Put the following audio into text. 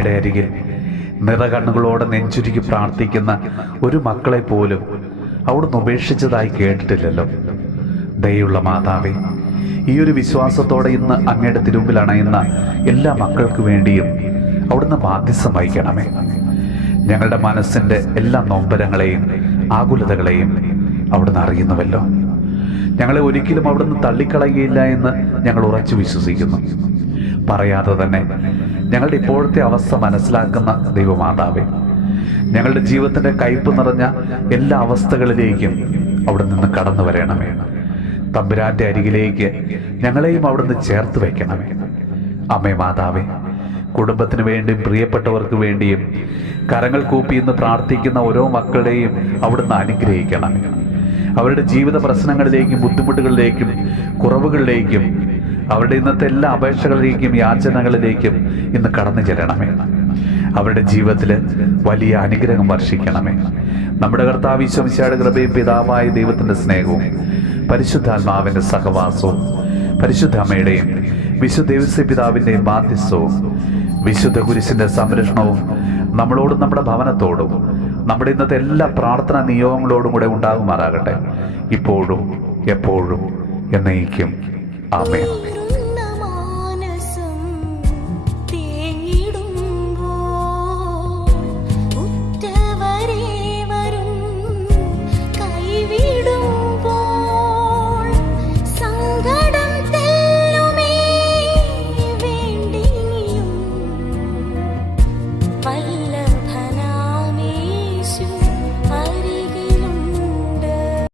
അമ്മയുടെ അരികിൽ നിറകണ്ണുകളോടെ നെഞ്ചുരുക്കി പ്രാർത്ഥിക്കുന്ന ഒരു മക്കളെ പോലും അവിടുന്ന് ഉപേക്ഷിച്ചതായി കേട്ടിട്ടില്ലല്ലോ. ദയുള്ള മാതാവേ, ഈ ഒരു വിശ്വാസത്തോടെ ഇന്ന് അങ്ങയുടെ തിരുമുമ്പിൽ അണയുന്ന എല്ലാ മക്കൾക്ക് വേണ്ടിയും അവിടുന്ന് മാധ്യസ്ഥം വഹിക്കണമേ. ഞങ്ങളുടെ മനസ്സിൻ്റെ എല്ലാ നൊമ്പരങ്ങളെയും ആകുലതകളെയും അവിടുന്ന് അറിയുന്നുവല്ലോ. ഞങ്ങളെ ഒരിക്കലും അവിടുന്ന് തള്ളിക്കളയുകയില്ല എന്ന് ഞങ്ങൾ ഉറച്ചു വിശ്വസിക്കുന്നു. പറയാതെ തന്നെ ഞങ്ങളുടെ ഇപ്പോഴത്തെ അവസ്ഥ മനസ്സിലാക്കുന്ന ദൈവമാതാവേ, ഞങ്ങളുടെ ജീവിതത്തിൻ്റെ കയ്പ് നിറഞ്ഞ എല്ലാ അവസ്ഥകളിലേക്കും അവിടെ നിന്ന് കടന്നു വരണമേ. തമ്പുരാന്റെ അരികിലേക്ക് ഞങ്ങളെയും അവിടുന്ന് ചേർത്ത് വയ്ക്കണമേ. അമ്മേ മാതാവേ, കുടുംബത്തിന് വേണ്ടിയും പ്രിയപ്പെട്ടവർക്ക് വേണ്ടിയും കരങ്ങൾ കൂപ്പി ഇന്ന് പ്രാർത്ഥിക്കുന്ന ഓരോ മക്കളുടെയും അവിടുന്ന് അനുഗ്രഹിക്കണമേ. അവരുടെ ജീവിത പ്രശ്നങ്ങളിലേക്കും ബുദ്ധിമുട്ടുകളിലേക്കും കുറവുകളിലേക്കും അവരുടെ ഇന്നത്തെ എല്ലാ അപേക്ഷകളിലേക്കും യാചനകളിലേക്കും ഇന്ന് കടന്നു ചെല്ലണമേ. അവരുടെ ജീവിതത്തിൽ വലിയ അനുഗ്രഹം വർഷിക്കണമേ. നമ്മുടെ കർത്താവ് ഈശോ മിശിഹായുടെ കൃപയും പിതാവായ ദൈവത്തിൻ്റെ സ്നേഹവും പരിശുദ്ധാത്മാവിൻ്റെ സഹവാസവും പരിശുദ്ധ അമ്മയുടെയും വിശുദ്ധ ദേവസ്യ പിതാവിൻ്റെയും മാധ്യസ്ഥവും വിശുദ്ധ കുരിശിൻ്റെ സംരക്ഷണവും നമ്മളോടും നമ്മുടെ ഭവനത്തോടും നമ്മുടെ ഇന്നത്തെ എല്ലാ പ്രാർത്ഥനാ നിയോഗങ്ങളോടും കൂടെ ഉണ്ടാകുമാറാകട്ടെ, ഇപ്പോഴും എപ്പോഴും എന്നേക്കും. ആമേൻ.